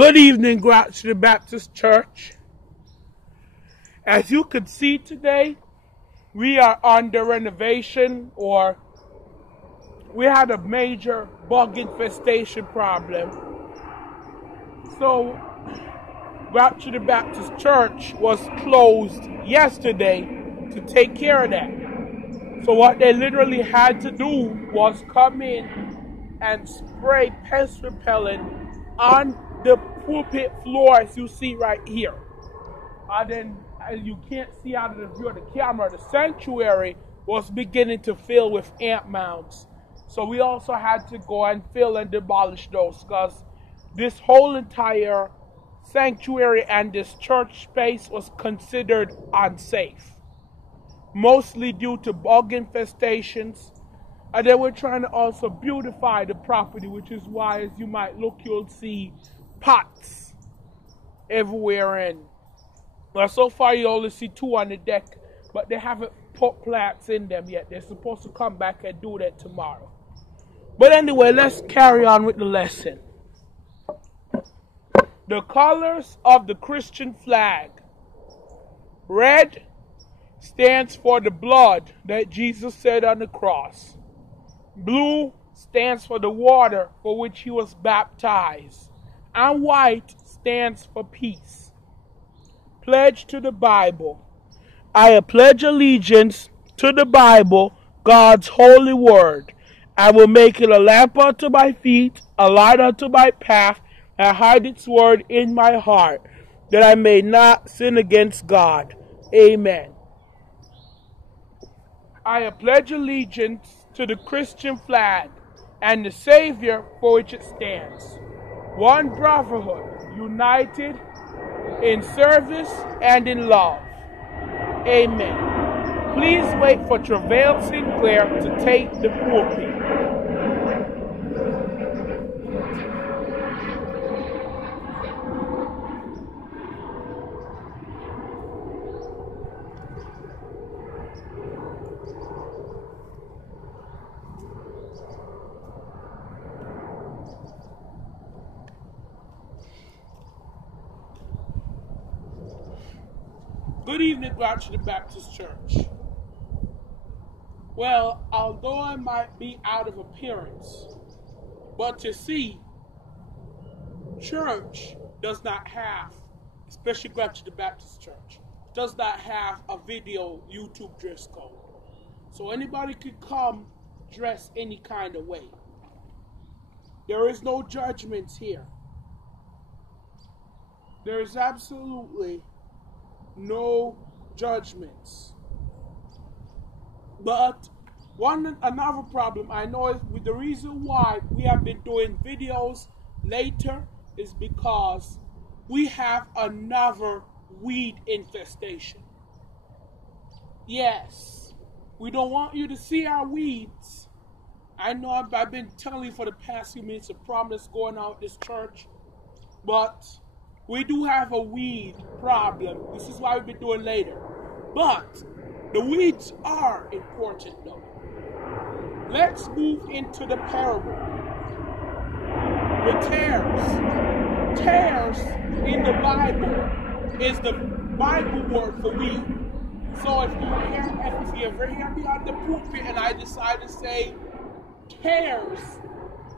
Good evening, Grouchy Baptist Church. As you can see today, we are under renovation, or we had a major bug infestation problem. So, Grouchy Baptist Church was closed yesterday to take care of that. So what they literally had to do was come in and spray pest repellent on the pulpit floor, as you see right here. And then, as you can't see out of the view of the camera, the sanctuary was beginning to fill with ant mounds. So we also had to go and fill and demolish those, because this whole entire sanctuary and this church space was considered unsafe, mostly due to bug infestations. And then we're trying to also beautify the property, which is why, as you might look, you'll see pots everywhere. And well, so far you only see 2 on the deck, but they haven't put plants in them yet. They're supposed to come back and do that tomorrow. But anyway, let's carry on with the lesson. The colors of the Christian flag. Red stands for the blood that Jesus shed on the cross. Blue stands for the water for which he was baptized. And white stands for peace. Pledge to the Bible. I pledge allegiance to the Bible, God's holy word. I will make it a lamp unto my feet, a light unto my path, and hide its word in my heart, that I may not sin against God. Amen. I pledge allegiance to the Christian flag and the Savior for which it stands. One brotherhood, united in service and in love. Amen. Please wait for Travail Sinclair to take the pulpit. Good evening, Grouchy Baptist Church. Well, although I might be out of appearance, but you see, church does not have, especially Grouchy Baptist Church, does not have a video YouTube dress code. So anybody could come dress any kind of way. There is no judgments here. There is absolutely no judgments. But another problem I know is the reason why we have been doing videos later is because we have another weed infestation. Yes, we don't want you to see our weeds. I know I've been telling you for the past few minutes the problem that's going on with this church, but we do have a weed problem. This is why we've been doing later. But the weeds are important though. Let's move into the parable. The tares. Tares in the Bible is the Bible word for weed. So if you ever hear me on the pulpit and I decide to say tares,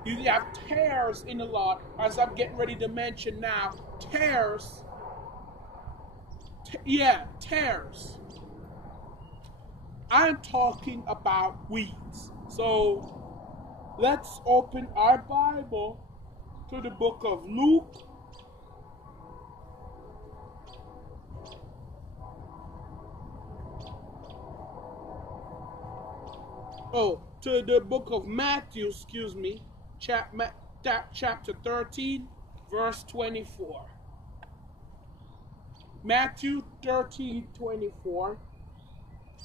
you have tares in the law, as I'm getting ready to mention now. Tares. Tares. I'm talking about weeds. So let's open our Bible to the book of Luke. To the book of Matthew, chapter 13, verse 24. Matthew 13, 24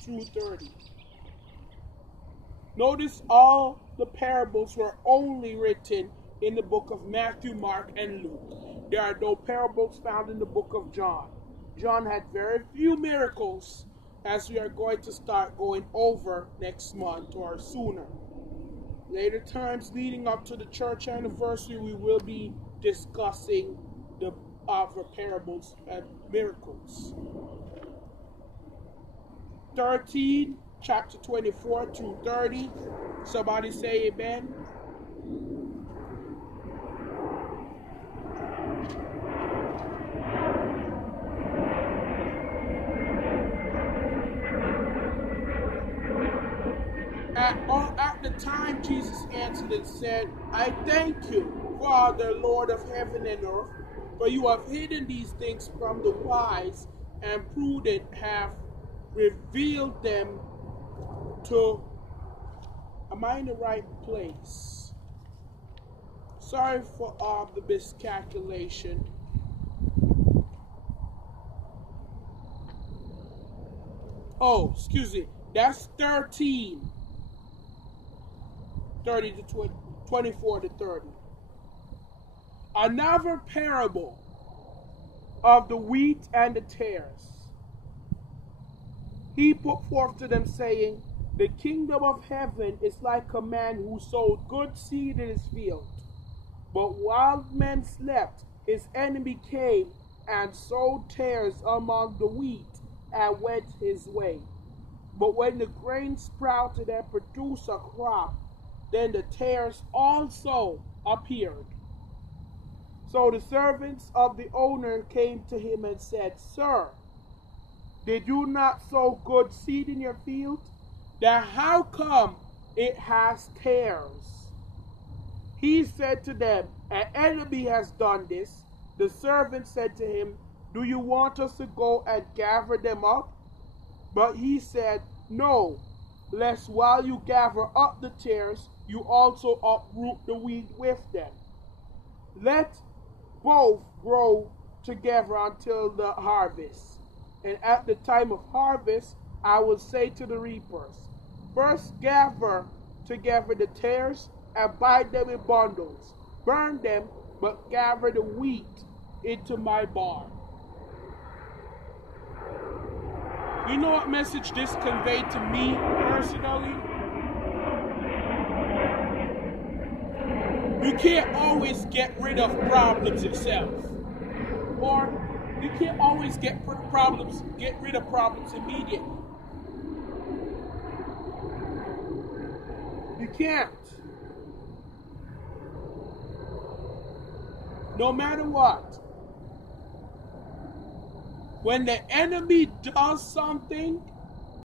through 30. Notice all the parables were only written in the book of Matthew, Mark, and Luke. There are no parables found in the book of John. John had very few miracles, as we are going to start going over next month or sooner. Later times leading up to the church anniversary, we will be discussing the other parables and miracles. 13, chapter 24 to 30. Somebody say amen. At the time, Jesus answered and said, I thank you, Father, Lord of heaven and earth, for you have hidden these things from the wise and prudent, have revealed them to... Am I in the right place? Sorry for the miscalculation. Oh, excuse me. That's 13. 30 to 20, 24 to 30. Another parable of the wheat and the tares. He put forth to them, saying, the kingdom of heaven is like a man who sowed good seed in his field. But while men slept, his enemy came and sowed tares among the wheat and went his way. But when the grain sprouted and produced a crop, then the tares also appeared. So the servants of the owner came to him and said, Sir, did you not sow good seed in your field? Then how come it has tares? He said to them, an enemy has done this. The servant said to him, do you want us to go and gather them up? But he said, no, lest while you gather up the tares, you also uproot the wheat with them. Let both grow together until the harvest. And at the time of harvest, I will say to the reapers, first gather together the tares and bind them in bundles. Burn them, but gather the wheat into my barn. You know what message this conveyed to me personally? You can't always get rid of problems yourself. Or you can't always get rid of problems immediately. You can't. No matter what. When the enemy does something,